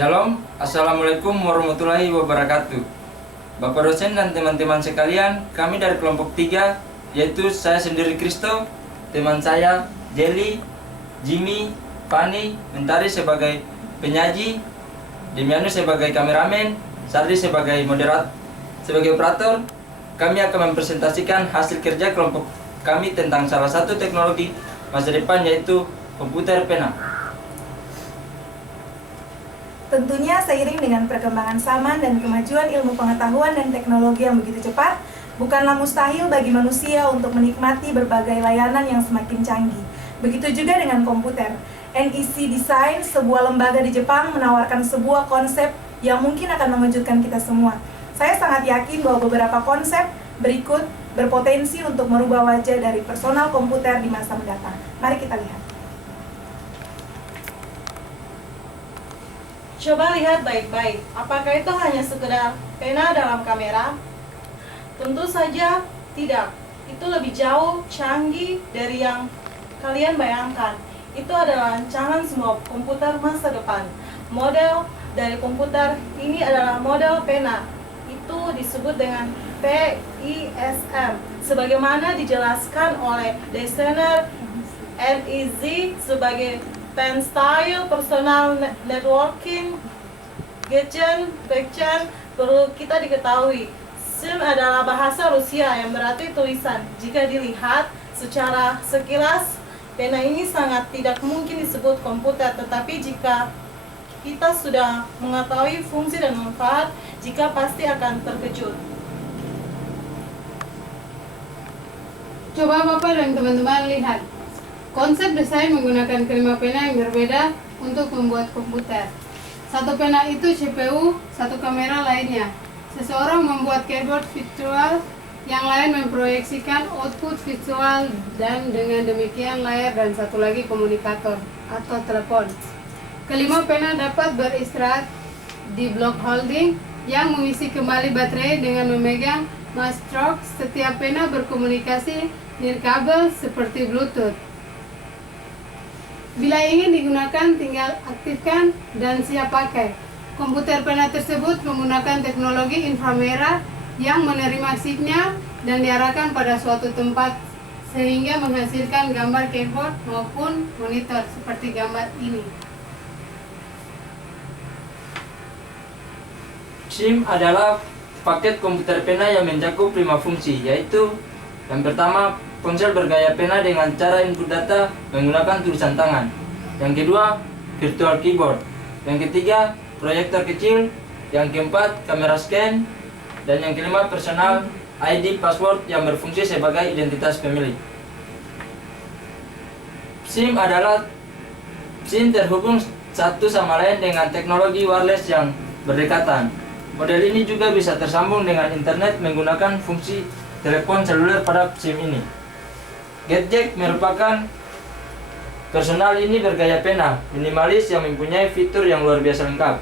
Shalom, Assalamualaikum warahmatullahi wabarakatuh. Bapak dosen dan teman-teman sekalian, kami dari kelompok 3, yaitu saya sendiri Kristo, teman saya Jelly, Jimmy, Fanny, Mentari sebagai penyaji, Demiano sebagai kameramen, Sardi sebagai sebagai operator. Kami akan mempresentasikan hasil kerja kelompok kami tentang salah satu teknologi masa depan, yaitu komputer pena. Tentunya seiring dengan perkembangan zaman dan kemajuan ilmu pengetahuan dan teknologi yang begitu cepat, bukanlah mustahil bagi manusia untuk menikmati berbagai layanan yang semakin canggih. Begitu juga dengan komputer. NEC Design, sebuah lembaga di Jepang, menawarkan sebuah konsep yang mungkin akan mengejutkan kita semua. Saya sangat yakin bahwa beberapa konsep berikut berpotensi untuk merubah wajah dari personal komputer di masa mendatang. Mari kita lihat. Coba lihat baik-baik, apakah itu hanya sekedar pena dalam kamera? Tentu saja tidak. Itu lebih jauh canggih dari yang kalian bayangkan. Itu adalah rancangan semua komputer masa depan. Model dari komputer ini adalah model pena. Itu disebut dengan PISM, sebagaimana dijelaskan oleh desainer NEC sebagai Pen Style Personal Networking Gaussian Function. Perlu kita diketahui, SIM adalah bahasa Rusia yang berarti tulisan. Jika dilihat secara sekilas, pena ini sangat tidak mungkin disebut komputer, tetapi jika kita sudah mengetahui fungsi dan manfaat, jika pasti akan terkejut. Coba Bapak dan teman-teman lihat. Konsep desain menggunakan kelima pena yang berbeda untuk membuat komputer. Satu pena itu CPU, satu kamera lainnya. Seseorang membuat keyboard virtual, yang lain memproyeksikan output visual, dan dengan demikian layar dan satu lagi komunikator atau telepon. Kelima pena dapat beristirahat di block holding yang mengisi kembali baterai dengan memegang mouse stroke. Setiap pena berkomunikasi nirkabel seperti Bluetooth. Bila ingin digunakan, tinggal aktifkan dan siap pakai. Komputer pena tersebut menggunakan teknologi inframerah yang menerima sinyal dan diarahkan pada suatu tempat sehingga menghasilkan gambar keyboard maupun monitor seperti gambar ini. SIM adalah paket komputer pena yang mencakup 5 fungsi, yaitu yang pertama, ponsel bergaya pena dengan cara input data menggunakan tulisan tangan. Yang kedua, virtual keyboard. Yang ketiga, proyektor kecil. Yang keempat, kamera scan. Dan yang kelima, personal ID password yang berfungsi sebagai identitas pemilik. SIM terhubung satu sama lain dengan teknologi wireless yang berdekatan. Model ini juga bisa tersambung dengan internet menggunakan fungsi telepon seluler pada SIM ini. Gadget merupakan personal ini bergaya pena, minimalis yang mempunyai fitur yang luar biasa lengkap.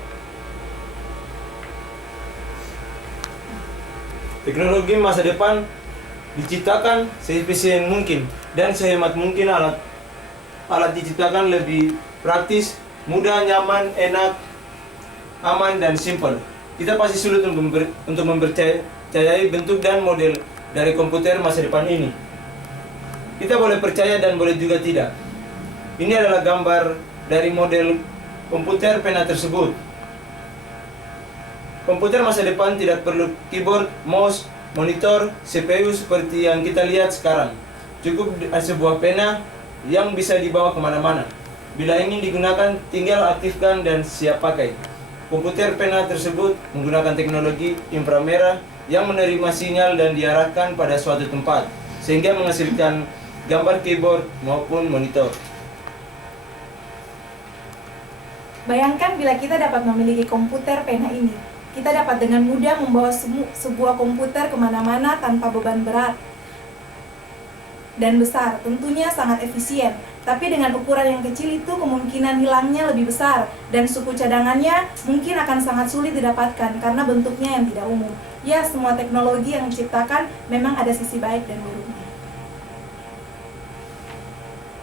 Teknologi masa depan diciptakan seefisien mungkin dan sehemat mungkin. Alat diciptakan lebih praktis, mudah, nyaman, enak, aman, dan simpel. Kita pasti sulit untuk mempercayai bentuk dan model dari komputer masa depan ini. Kita boleh percaya dan boleh juga tidak. Ini adalah gambar dari model komputer pena tersebut. Komputer masa depan tidak perlu keyboard, mouse, monitor, CPU seperti yang kita lihat sekarang. Cukup sebuah pena yang bisa dibawa kemana-mana. Bila ingin digunakan, tinggal aktifkan dan siap pakai. Komputer pena tersebut menggunakan teknologi inframerah yang menerima sinyal dan diarahkan pada suatu tempat, sehingga menghasilkan gambar keyboard maupun monitor. Bayangkan bila kita dapat memiliki komputer pena ini. Kita dapat dengan mudah membawa sebuah komputer kemana-mana tanpa beban berat dan besar. Tentunya sangat efisien, tapi dengan ukuran yang kecil itu kemungkinan hilangnya lebih besar, dan suku cadangannya mungkin akan sangat sulit didapatkan karena bentuknya yang tidak umum. Ya, semua teknologi yang diciptakan memang ada sisi baik dan buruknya.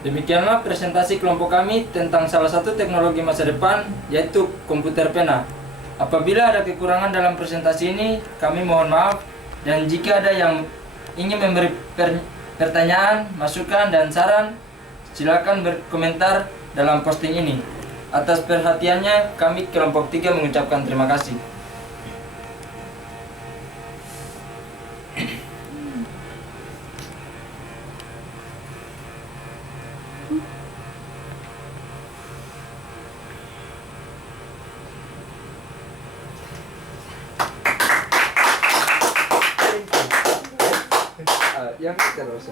Demikianlah presentasi kelompok kami tentang salah satu teknologi masa depan, yaitu komputer pena. Apabila ada kekurangan dalam presentasi ini, kami mohon maaf, dan jika ada yang ingin memberi pertanyaan, masukan, dan saran, silakan berkomentar dalam posting ini. Atas perhatiannya, kami kelompok 3 mengucapkan terima kasih. Yang terus